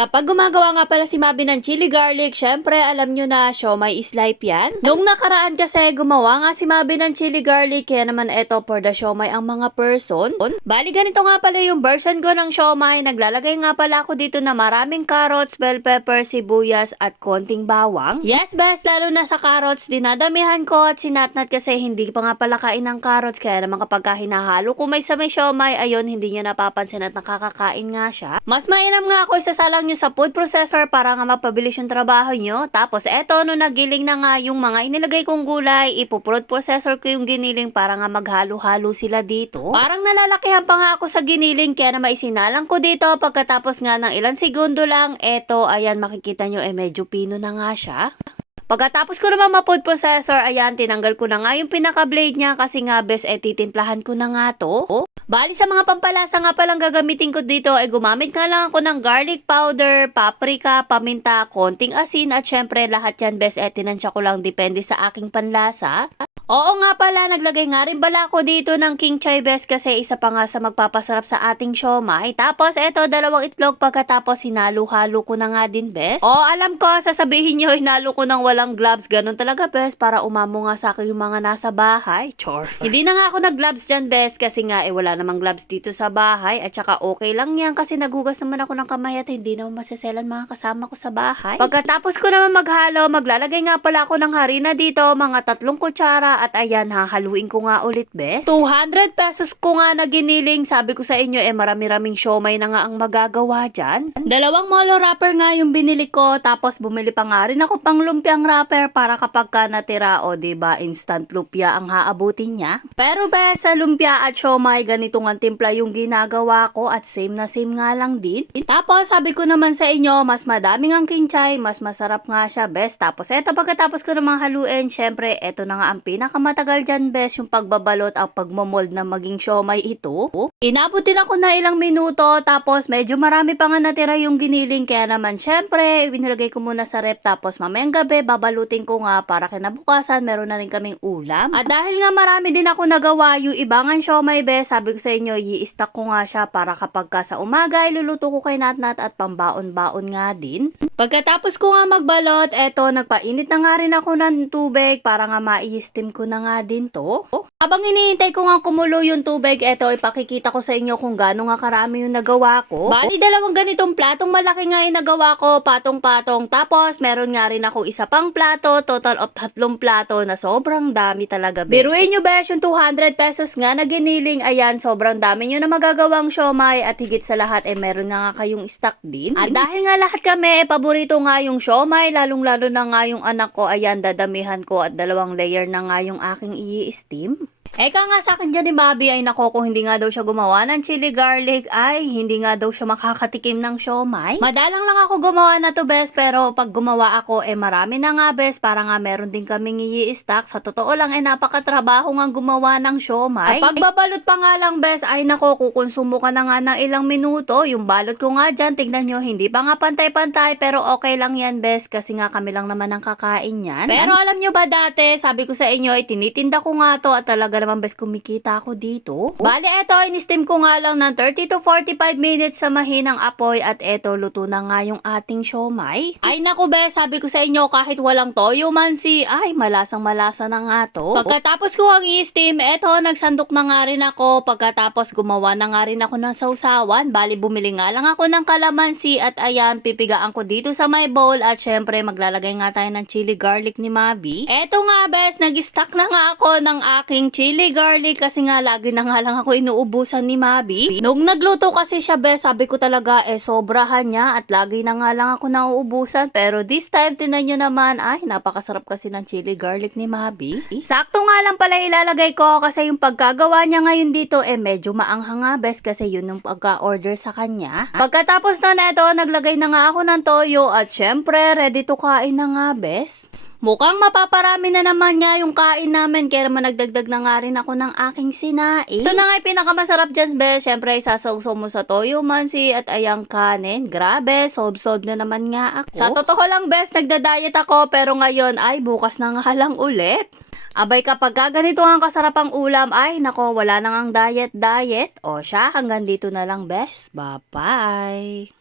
Kapag gumagawa nga pala si Mabi ng chili garlic, syempre alam nyo na siomai is life yan. Nung nakaraan kasi gumawa nga si Mabi ng chili garlic, kaya naman eto for the siomai ang mga person. Bali ganito nga pala yung version ko ng siomai. Naglalagay nga pala ako dito na maraming carrots, bell pepper, sibuyas at konting bawang. Yes best, lalo na sa carrots, dinadamihan ko at sinatnat kasi hindi pa nga pala kain ng carrots. Kaya naman kapag hinahalo ko may sa may siomai, ayun hindi nyo napapansin at nakakakain nga siya. Mas mainam nga ako isasalang nyo sa food processor para nga mapabilis yung trabaho nyo. Tapos eto, no nagiling na nga yung mga inilagay kong gulay, ipo-food processor ko yung giniling para nga maghalo-halo sila dito. Parang nalalakihan pa nga ako sa giniling kaya na maisinalang ko dito. Pagkatapos nga ng ilang segundo lang, eto, ayan makikita nyo medyo pino na nga siya. Pagkatapos ko naman ma-food processor, ayan, tinanggal ko na nga yung pinaka-blade niya kasi nga bes, titimplahan ko na nga to. Bali sa mga pampalasa nga palang gagamitin ko dito, gumamit nga lang ako ng garlic powder, paprika, paminta, konting asin at syempre lahat yan bes, tinansya ko lang depende sa aking panlasa. Oo nga pala, naglagay nga rin bala ako dito ng king choy bes kasi isa pa nga sa magpapasarap sa ating siomai. Tapos eto, 2 itlog pagkatapos hinalo-halo ko na nga din bes. Oo, alam ko, sasabihin nyo hinalo ko ng walang gloves. Ganun talaga bes para umamo nga sa akin yung mga nasa bahay. Chor. Hindi na nga ako nag-gloves dyan bes kasi nga wala namang gloves dito sa bahay. At saka okay lang yan kasi naghugas naman ako ng kamay at hindi naman masaselan mga kasama ko sa bahay. Pagkatapos ko naman maghalo, maglalagay nga pala ako ng harina dito, mga 3 kutsara. At ayan, hahaluin ko nga ulit, bes. 200 pesos ko nga na giniling. Sabi ko sa inyo, marami-raming siomai na nga ang magagawa dyan. 2 molo wrapper nga yung binili ko. Tapos bumili pa nga rin ako pang lumpiang wrapper para kapag ka natira, o diba, instant lumpia ang haabutin niya. Pero bes, sa lumpia at siomai, ganito nga timpla yung ginagawa ko at same na same nga lang din. Tapos sabi ko naman sa inyo, mas madaming ang kinchay, mas masarap nga siya, bes. Tapos eto, pagkatapos ko namang haluin, syempre, eto na nga ang pinakamatagal dyan bes, yung pagbabalot ang pagmomold na maging siomai ito. Inabot din ako na ilang minuto, tapos medyo marami pa nga natira yung giniling, kaya naman syempre, binilagay ko muna sa rep, tapos mamayang gabi, babalutin ko nga para kinabukasan, meron na rin kaming ulam. At dahil nga marami din ako nagawa, yung ibangan siomai bes, sabi ko sa inyo, i-stack ko nga siya para kapag ka sa umaga, iluluto ko kay Natnat at pambaon-baon nga din. Pagkatapos ko nga magbalot, eto, nagpainit na nga rin ako ng tubig para nga ma-i-steam ko na nga din to. Habang iniintay ko nga kumulo yung tubig, eto, ipakikita ko sa inyo kung gaano nga karami yung nagawa ko. Bali, 2 ganitong platong malaki nga yung nagawa ko, patong-patong. Tapos, meron nga rin ako isa pang plato, total of 3 plato na sobrang dami talaga, bes. Biruin nyo, bes, yung 200 pesos nga na giniling, ayan, sobrang dami nyo na magagawang siomai at higit sa lahat, meron na nga kayong stock din. At dahil nga lahat kami, paborito nga yung siomai, lalong-lalo na nga yung anak ko, ayan, dadamihan ko at 2 layer na nga yung aking i-steam. Eka nga sa akin dyan ni Bobby ay nako, kung hindi nga daw siya gumawa ng chili garlic ay hindi nga daw siya makakatikim ng siomai. Madalang lang ako gumawa na to bes, pero pag gumawa ako marami na nga bes para nga meron din kaming i-stock. Sa totoo lang napakatrabaho nga gumawa ng siomai. At pagbabalot pa nga lang bes ay nako, kukonsumo ka na nga ng ilang minuto. Yung balot ko nga dyan, tignan nyo, hindi pa nga pantay-pantay pero okay lang yan bes kasi nga kami lang naman ang kakain yan. Pero alam nyo ba dati, sabi ko sa inyo, tinitinda ko nga to at talaga naman bes kumikita ako dito. Bali eto, in-steam ko nga lang ng 30 to 45 minutes sa mahinang apoy at eto, luto na nga yung ating siomai. Ay naku bes, sabi ko sa inyo, kahit walang toyo mansi, ay malasang malasa na nga to. Pagkatapos ko ang i-steam, eto, nagsandok na nga rin ako. Pagkatapos gumawa na nga rin ako ng sausawan. Bali bumili nga lang ako ng kalamansi at ayan, pipigaan ko dito sa my bowl at syempre maglalagay nga tayo ng chili garlic ni Mabi. Eto nga bes, nag-stock na nga ako ng aking chili garlic kasi nga lagi na nga lang ako inuubusan ni Mabi. Nung nagluto kasi siya bes, sabi ko talaga sobrahan niya at lagi na nga lang ako nauubusan, pero this time tinan nyo naman, ay napakasarap kasi ng chili garlic ni Mabi. Sakto nga lang pala ilalagay ko kasi yung pagkagawa niya ngayon dito medyo maanghang nga bes kasi yun yung pagka-order sa kanya. Pagkatapos na neto, naglagay na nga ako ng toyo at syempre ready to kain na nga bes. Mukhang mapaparami na naman nga yung kain namin, kaya naman nagdagdag na nga rin ako ng aking sinain. Ito na nga yung pinakamasarap dyan, bes. Siyempre, isasawsaw mo sa toyo mansi at ayang kanin. Grabe, sob-sob na naman nga ako. Sa totoo lang, bes, nagda-diet ako, pero ngayon, ay bukas na nga lang ulit. Abay, kapag ganito ang kasarapang ulam, ay nako, wala nang ang diet. O siya, hanggang dito na lang, bes. Bye-bye.